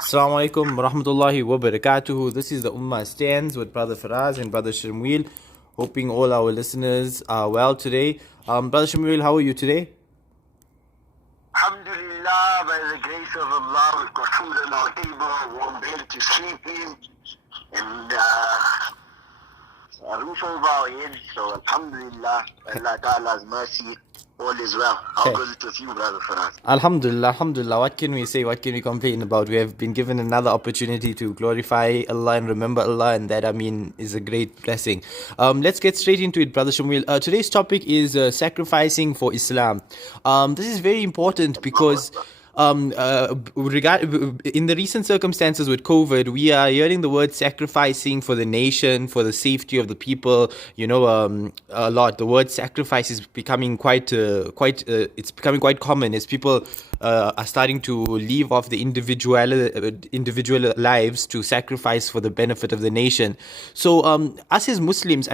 Assalamu alaikum wa rahmatullahi wa barakatuhu. This is the Ummah Stands with Brother Faraz and Brother Shamwil. Hoping all our listeners are well today. Brother Shamwil, how are you today? Alhamdulillah, by the grace of Allah, we've got food on our table, warm bed to sleep in, and a roof over our heads. So Alhamdulillah, Allah Ta'ala's mercy, all is well. How goes it with you, Brother Faraz? Alhamdulillah, Alhamdulillah. What can we say? What can we complain about? We have been given another opportunity to glorify Allah and remember Allah, and that, is a great blessing. Let's get straight into it, Brother Shamil. Today's topic is sacrificing for Islam. This is very important because in the recent circumstances with COVID, we are hearing the word sacrificing for the nation, for the safety of the people. A lot. The word sacrifice is becoming it's becoming quite common as people are starting to leave off the individual lives to sacrifice for the benefit of the nation. So, us as Muslims,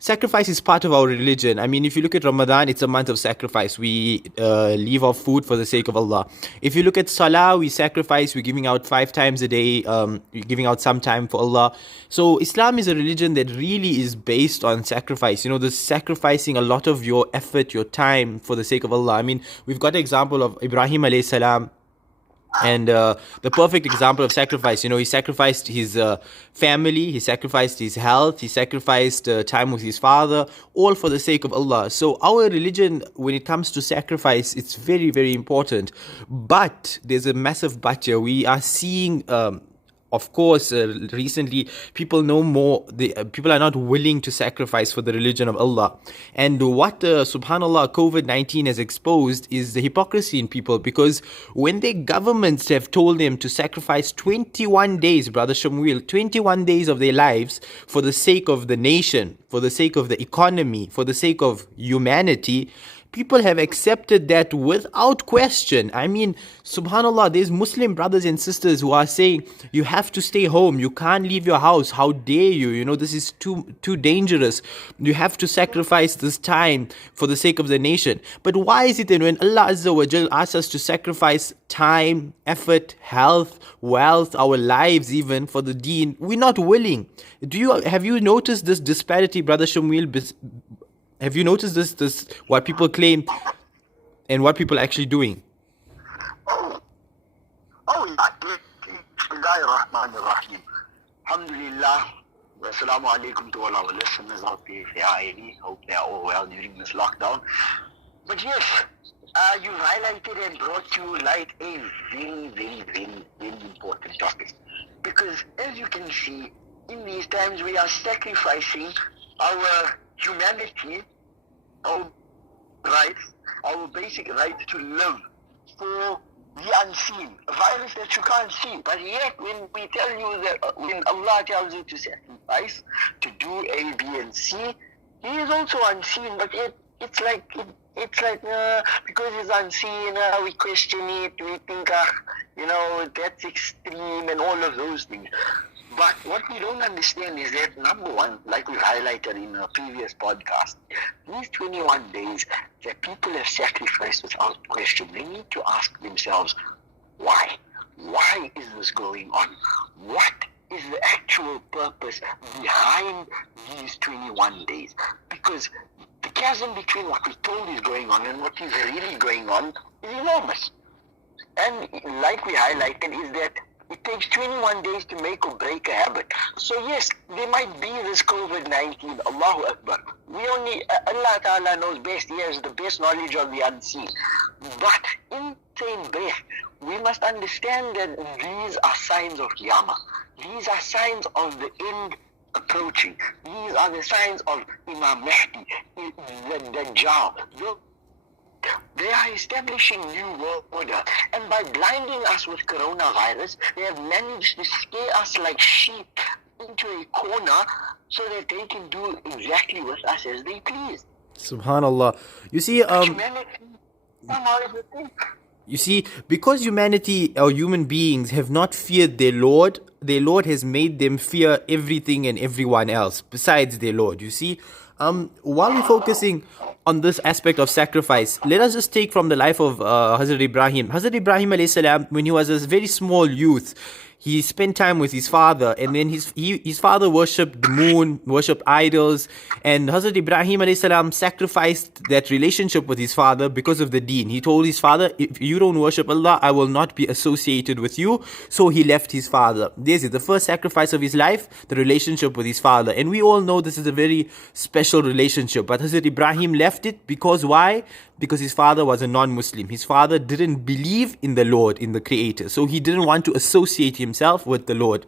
sacrifice is part of our religion. If you look at Ramadan, it's a month of sacrifice. We leave off food for the sake of Allah. If you look at Salah, we sacrifice, we're giving out 5 times a day, we're giving out some time for Allah. So Islam is a religion that really is based on sacrifice. The sacrificing a lot of your effort, your time for the sake of Allah. We've got the example of Ibrahim alayhi salam. And the perfect example of sacrifice, he sacrificed his family, he sacrificed his health, he sacrificed time with his father, all for the sake of Allah. So our religion, when it comes to sacrifice, it's very, very important. But there's a massive but here. We are seeing of course, recently people people are not willing to sacrifice for the religion of Allah. And what subhanallah COVID-19 has exposed is the hypocrisy in people, because when their governments have told them to sacrifice 21 days, Brother Shamuel, 21 days of their lives for the sake of the nation, for the sake of the economy, for the sake of humanity, people have accepted that without question. Subhanallah, there's Muslim brothers and sisters who are saying, you have to stay home, you can't leave your house, how dare you, this is too dangerous, you have to sacrifice this time for the sake of the nation. But why is it that when Allah Azza wa Jal asks us to sacrifice time, effort, health, wealth, our lives even for the deen, we're not willing? Have you noticed this disparity, Brother Shamuel? Have you noticed this what people claim and what people are actually doing? Oh, yeah. Bismillahir Rahmanir Rahim. Alhamdulillah. Assalamu alaikum to all our listeners out there. Hope they are all well during this lockdown. But yes, you highlighted and brought to light a very, very, very, very important topic. Because as you can see, in these times we are sacrificing our humanity, our rights, our basic right to live for the unseen, a virus that you can't see. But yet when we tell you that, when Allah tells you to sacrifice, to do A, B, and C, He is also unseen. But yet it's like because He's unseen, we question it, we think, that's extreme and all of those things. But what we don't understand is that, number one, like we highlighted in a previous podcast, these 21 days that people have sacrificed without question, they need to ask themselves, why? Why is this going on? What is the actual purpose behind these 21 days? Because the chasm between what we're told is going on and what is really going on is enormous. And like we highlighted, is that it takes 21 days to make or break a habit. So yes, there might be this COVID-19, Allahu Akbar. Allah Ta'ala knows best. He has the best knowledge of the unseen. But in the same breath, we must understand that these are signs of Qiyamah. These are signs of the end approaching. These are the signs of Imam Mahdi, the Dajjal. They are establishing new world order, and by blinding us with coronavirus, they have managed to scare us like sheep into a corner so that they can do exactly with us as they please. Subhanallah. You see, because humanity or human beings have not feared their Lord has made them fear everything and everyone else besides their Lord. You see, while we're focusing on this aspect of sacrifice, let us just take from the life of Hazrat Ibrahim. Hazrat Ibrahim alayhi salam, when he was a very small youth, he spent time with his father, and then his father worshipped the moon, worshipped idols, and Hazrat Ibrahim alayhi salam sacrificed that relationship with his father because of the deen. He told his father, if you don't worship Allah, I will not be associated with you. So he left his father. This is the first sacrifice of his life, the relationship with his father. And we all know this is a very special relationship. But Hazrat Ibrahim left it because why? Because his father was a non-Muslim. His father didn't believe in the Lord, in the Creator. So he didn't want to associate himself with the Lord.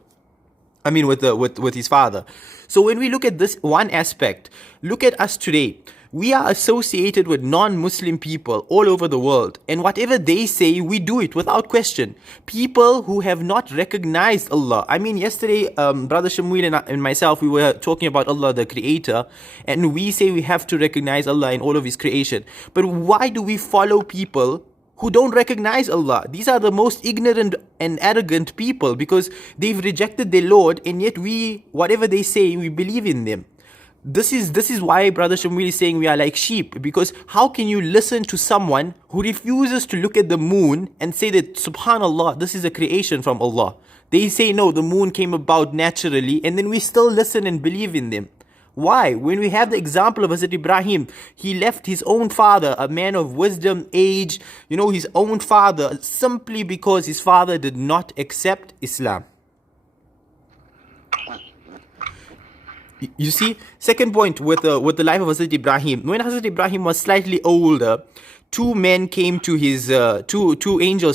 I mean, with his father. So when we look at this one aspect, look at us today. We are associated with non-Muslim people all over the world, and whatever they say, we do it without question. People who have not recognized Allah. I mean, yesterday, Brother Shamuel and myself, we were talking about Allah, the Creator, and we say we have to recognize Allah in all of His creation. But why do we follow people who don't recognize Allah? These are the most ignorant and arrogant people, because they've rejected their Lord, and yet whatever they say, we believe in them. This is why Brother Shamuel is saying we are like sheep, because how can you listen to someone who refuses to look at the moon and say that, subhanallah, this is a creation from Allah? They say, no, the moon came about naturally, and then we still listen and believe in them. Why? When we have the example of Hazrat Ibrahim, he left his own father, a man of wisdom, age, his own father, simply because his father did not accept Islam. You see, second point with the life of Hazrat Ibrahim. When Hazrat Ibrahim was slightly older, two angels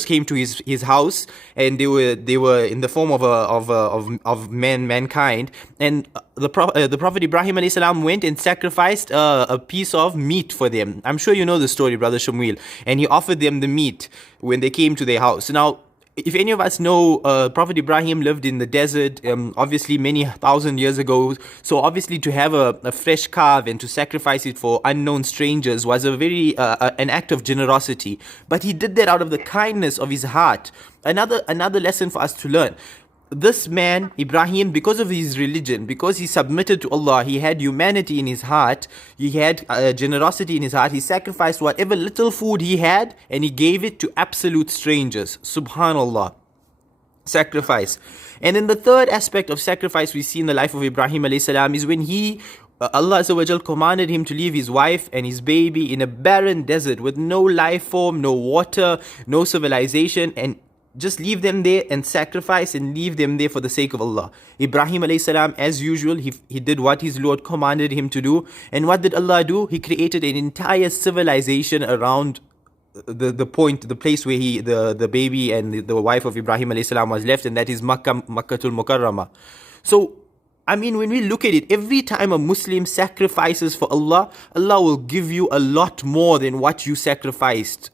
came to his house, and they were in the form of mankind. And the Prophet Ibrahim alayhi salam went and sacrificed a piece of meat for them. I'm sure you know the story, Brother Shamuel. And he offered them the meat when they came to their house. Now, if any of us know, Prophet Ibrahim lived in the desert, obviously many thousand years ago. So obviously to have a fresh calf and to sacrifice it for unknown strangers was a very an act of generosity. But he did that out of the kindness of his heart. Another lesson for us to learn. This man, Ibrahim, because of his religion, because he submitted to Allah, he had humanity in his heart, he had generosity in his heart, he sacrificed whatever little food he had and he gave it to absolute strangers. Subhanallah. Sacrifice. And then the third aspect of sacrifice we see in the life of Ibrahim alayhi salam is when Allah Azza wa Jal commanded him to leave his wife and his baby in a barren desert with no life form, no water, no civilization, and just leave them there and sacrifice and leave them there for the sake of Allah. Ibrahim alayhi salam, as usual, he did what his Lord commanded him to do. And what did Allah do? He created an entire civilization around the place where the baby and the wife of Ibrahim alayhi salam was left, and that is Makkatul Mukarramah. So, I mean, when we look at it, every time a Muslim sacrifices for Allah, Allah will give you a lot more than what you sacrificed.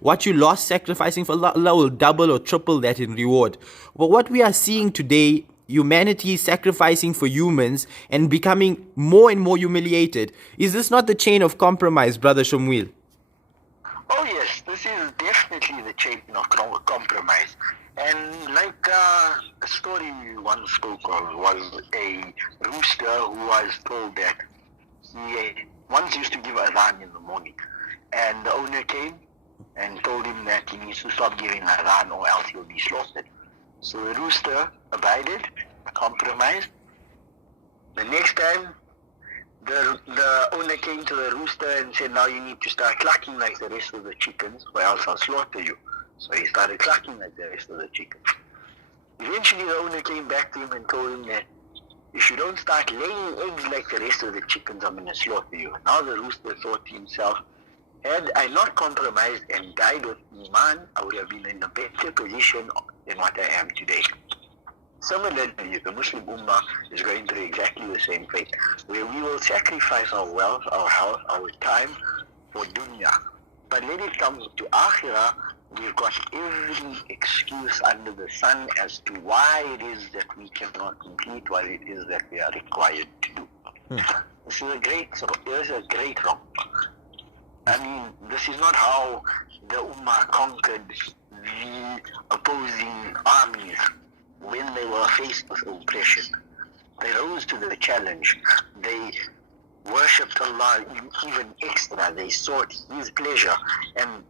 What you lost sacrificing for Allah, Allah will double or triple that in reward. But what we are seeing today, humanity sacrificing for humans and becoming more and more humiliated, is this not the chain of compromise, Brother Shamuel? Oh yes, this is definitely the chain of compromise. And like a story we once spoke of was a rooster who was told that he once used to give adhan in the morning, and the owner came and told him that he needs to stop giving adhan or else he'll be slaughtered. So the rooster abided, compromised. The next time, the owner came to the rooster and said, now you need to start clucking like the rest of the chickens or else I'll slaughter you. So he started clucking like the rest of the chickens. Eventually the owner came back to him and told him that if you don't start laying eggs like the rest of the chickens, I'm going to slaughter you. Now the rooster thought to himself, had I not compromised and died with Iman, I would have been in a better position than what I am today. Similarly, the Muslim Ummah is going through exactly the same fate, where we will sacrifice our wealth, our health, our time for dunya. But when it comes to akhirah, we've got every excuse under the sun as to why it is that we cannot complete what it is that we are required to do. This is a great wrong. I mean, this is not how the Ummah conquered the opposing armies when they were faced with oppression. They rose to the challenge. They worshipped Allah even extra. They sought His pleasure, and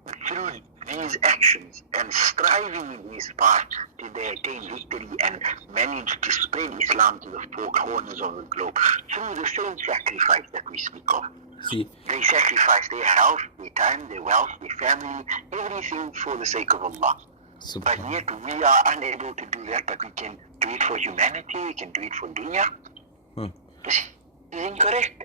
these actions and striving in this path till they attain victory and manage to spread Islam to the four corners of the globe through the same sacrifice that we speak of. See, They sacrifice their health, their time, their wealth, their family, everything for the sake of Allah. But yet we are unable to do that, but we can do it for humanity, we can do it for dunya. This is incorrect.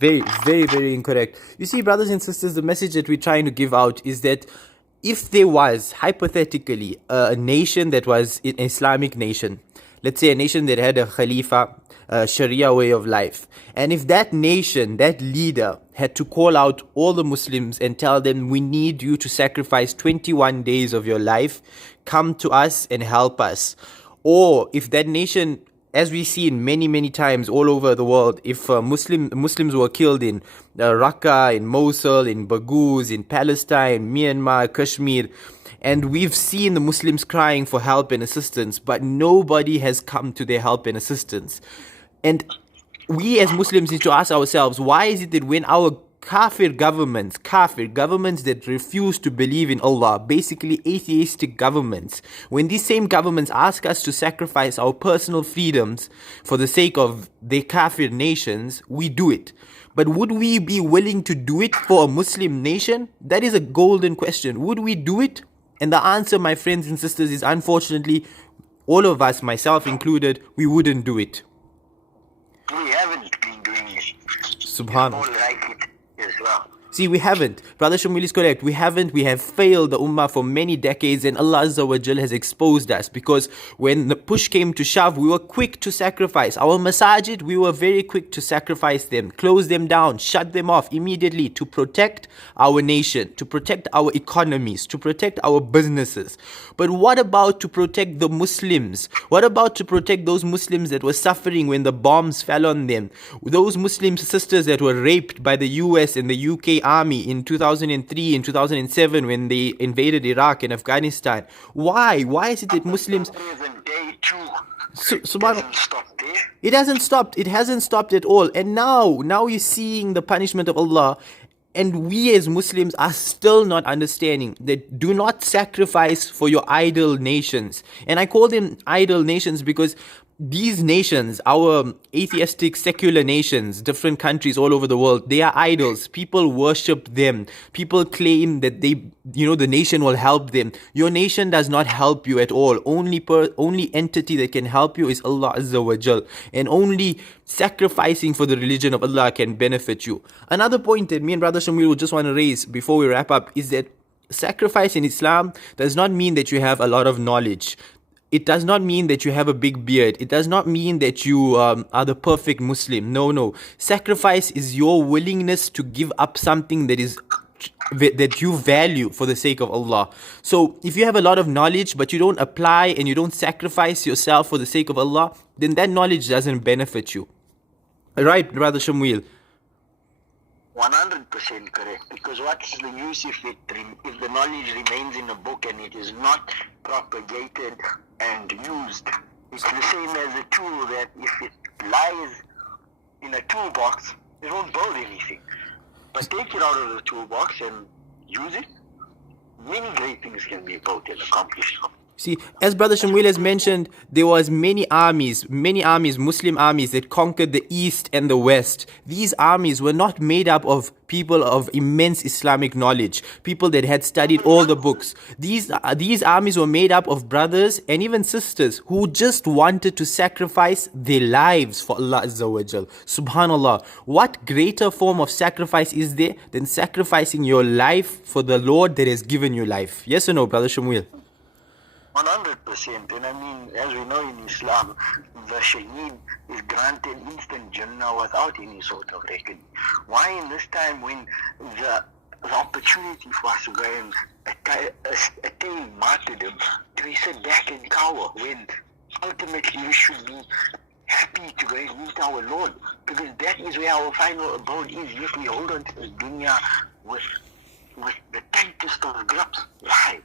very, very, very incorrect. You see, brothers and sisters, the message that we're trying to give out is that if there was, hypothetically, a nation that was an Islamic nation, let's say a nation that had a Khalifa, a Sharia way of life, and if that nation, that leader, had to call out all the Muslims and tell them, we need you to sacrifice 21 days of your life, come to us and help us. Or if that nation, as we see in many, many times all over the world, if Muslims were killed in Raqqa, in Mosul, in Baghouz, in Palestine, Myanmar, Kashmir, and we've seen the Muslims crying for help and assistance, but nobody has come to their help and assistance. And we as Muslims need to ask ourselves, why is it that when our kafir governments that refuse to believe in Allah, basically atheistic governments, when these same governments ask us to sacrifice our personal freedoms for the sake of their kafir nations, we do it. But would we be willing to do it for a Muslim nation? That is a golden question. Would we do it? And the answer, my friends and sisters, is unfortunately, all of us, myself included, we wouldn't do it. We haven't been doing it. Subhanallah. All like it as well. See, we haven't. Brother Shamil is correct. We haven't. We have failed the Ummah for many decades, and Allah Azza wa Jal has exposed us, because when the push came to shove, we were quick to sacrifice. Our masajid, we were very quick to sacrifice them, close them down, shut them off immediately to protect our nation, to protect our economies, to protect our businesses. But what about to protect the Muslims? What about to protect those Muslims that were suffering when the bombs fell on them? Those Muslim sisters that were raped by the US and the UK army in 2003 and 2007 when they invaded Iraq and Afghanistan. Why is it that Muslims... Day two. Subhanallah. Stop there. It hasn't stopped. It hasn't stopped at all. And now you're seeing the punishment of Allah. And we as Muslims are still not understanding that do not sacrifice for your idol nations. And I call them idol nations because these nations, our atheistic secular nations, different countries all over the world, they are idols. People worship them. People claim that the nation will help them. Your nation does not help you at all. Only entity that can help you is Allah Azza wa Jal. And only sacrificing for the religion of Allah can benefit you. Another point that me and Brother Shamil will just want to raise before we wrap up is that sacrifice in Islam does not mean that you have a lot of knowledge. It does not mean that you have a big beard. It does not mean that you are the perfect Muslim. No. Sacrifice is your willingness to give up something that you value for the sake of Allah. So if you have a lot of knowledge but you don't apply and you don't sacrifice yourself for the sake of Allah, then that knowledge doesn't benefit you. Right, Brother Shamuel? 100% correct. Because what's the use if the knowledge remains in a book and it is not propagated and used? It's the same as a tool that if it lies in a toolbox, it won't build anything. But take it out of the toolbox and use it, many great things can be built and accomplished. See, as Brother Shamuel has mentioned, there was many armies, Muslim armies that conquered the East and the West. These armies were not made up of people of immense Islamic knowledge, people that had studied all the books. These armies were made up of brothers and even sisters who just wanted to sacrifice their lives for Allah Azza wa Jal. Subhanallah, what greater form of sacrifice is there than sacrificing your life for the Lord that has given you life? Yes or no, Brother Shamuel? 100%. And I mean, as we know in Islam, the shaheed is granted instant Jannah without any sort of reckoning. Why in this time when the opportunity for us to go and attain martyrdom, do we sit back and cower when ultimately we should be happy to go and meet our Lord? Because that is where our final abode is. If we hold on to the dunya with the tightest of grips. Why?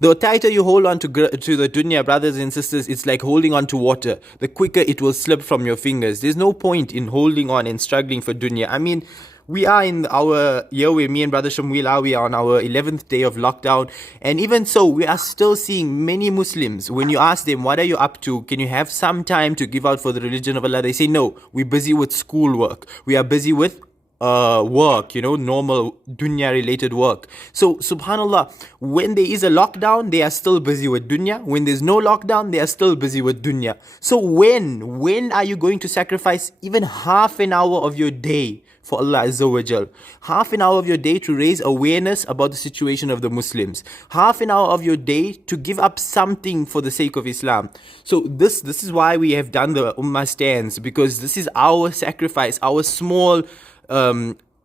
The tighter you hold on to the dunya, brothers and sisters, it's like holding on to water. The quicker it will slip from your fingers. There's no point in holding on and struggling for dunya. I mean, we are in our year where me and Brother Shamwil are, we are on our 11th day of lockdown. And even so, we are still seeing many Muslims, when you ask them, what are you up to? Can you have some time to give out for the religion of Allah? They say, no, we're busy with schoolwork. We are busy with work, normal dunya related work. So subhanallah, when there is a lockdown, they are still busy with dunya. When there's no lockdown, they are still busy with dunya. So when are you going to sacrifice even half an hour of your day for Allah Azza wa Jal? Half an hour of your day to raise awareness about the situation of the Muslims. Half an hour of your day to give up something for the sake of Islam. So this is why we have done the Ummah stands, because this is our sacrifice, our small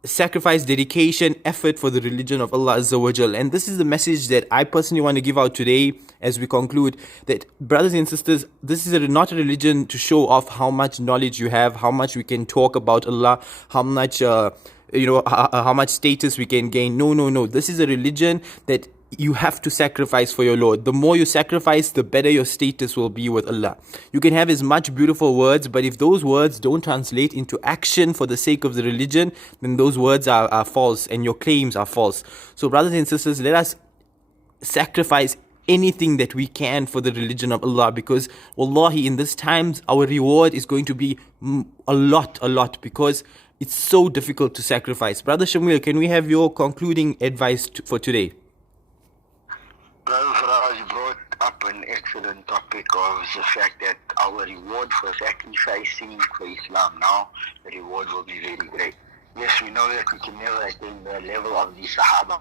sacrifice, dedication, effort for the religion of Allah Azza wa Jal. And this is the message that I personally want to give out today as we conclude, that brothers and sisters, this is not a religion to show off how much knowledge you have, how much we can talk about Allah, how much how much status we can gain. No. This is a religion that you have to sacrifice for your Lord. The more you sacrifice, the better your status will be with Allah. You can have as much beautiful words, but if those words don't translate into action for the sake of the religion, then those words are false and your claims are false. So brothers and sisters, let us sacrifice anything that we can for the religion of Allah, because wallahi, in this times, our reward is going to be a lot, because it's so difficult to sacrifice. Brother Shamwil, can we have your concluding advice for today? Brother Faraz brought up an excellent topic of the fact that our reward for sacrificing for Islam now, the reward will be very great. Yes, we know that we can never attain the level of the Sahaba,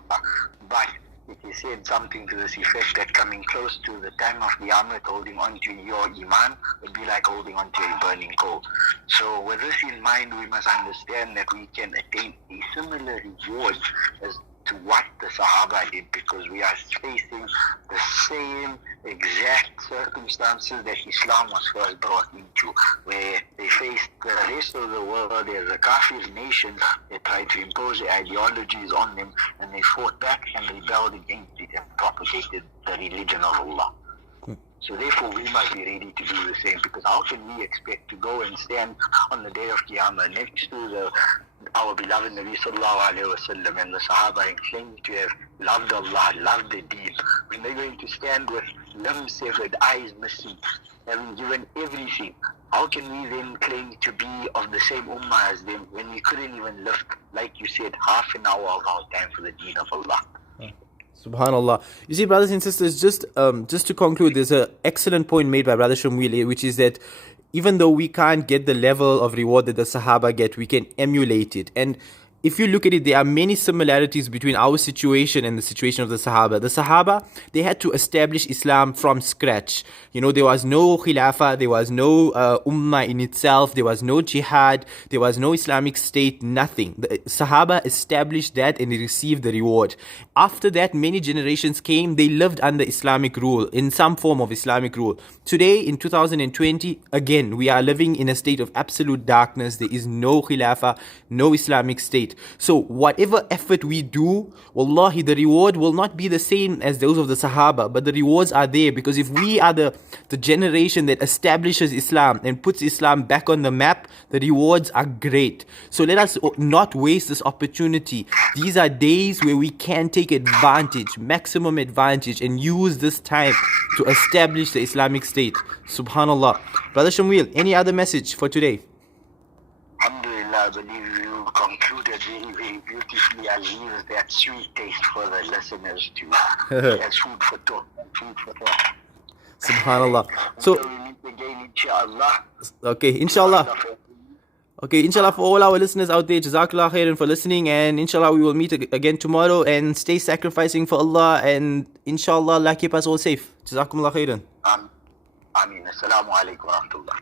but if you said something to this effect, that coming close to the time of Qiyamah, holding on to your Iman would be like holding on to a burning coal. So with this in mind, we must understand that we can attain a similar reward as to what the Sahaba did, because we are facing the same exact circumstances that Islam was first brought into, where they faced the rest of the world as a Kafir nation. They tried to impose their ideologies on them, and they fought back and rebelled against it and propagated the religion of Allah. So therefore we must be ready to do the same, because how can we expect to go and stand on the day of Qiyamah next to our beloved Nabi Sallallahu Alaihi Wasallam and the Sahaba and claim to have loved Allah, loved the deen, when they're going to stand with limbs severed, eyes missing, having given everything? How can we then claim to be of the same ummah as them when we couldn't even lift, like you said, half an hour of our time for the deen of Allah? Subhanallah. You see, brothers and sisters, just to conclude, there's an excellent point made by Brother Shamwili, which is that even though we can't get the level of reward that the Sahaba get, we can emulate it. And if you look at it, there are many similarities between our situation and the situation of the Sahaba. The Sahaba, they had to establish Islam from scratch. There was no Khilafah, there was no Ummah in itself, there was no Jihad, there was no Islamic State, nothing. The Sahaba established that and they received the reward. After that, many generations came, they lived under Islamic rule, in some form of Islamic rule. Today, in 2020, again, we are living in a state of absolute darkness. There is no Khilafah, no Islamic State. So whatever effort we do, wallahi, the reward will not be the same as those of the Sahaba, but the rewards are there, because if we are the generation that establishes Islam and puts Islam back on the map, the rewards are great. So let us not waste this opportunity. These are days where we can take advantage, maximum advantage, and use this time to establish the Islamic State. Subhanallah. Brother Shamwil, any other message for today? Alhamdulillah, I believe you concluded very, very beautifully. I leave that sweet taste for the listeners to as food for thought. Subhanallah. So, we meet again, inshallah. Okay, inshallah. Okay, inshallah, for all our listeners out there, Jazakallah khairan for listening, and inshallah we will meet again tomorrow, and stay sacrificing for Allah, and inshallah Allah keep us all safe. Jazakumullah khairan. Ameen. Assalamu alaikum wa rahmatullah.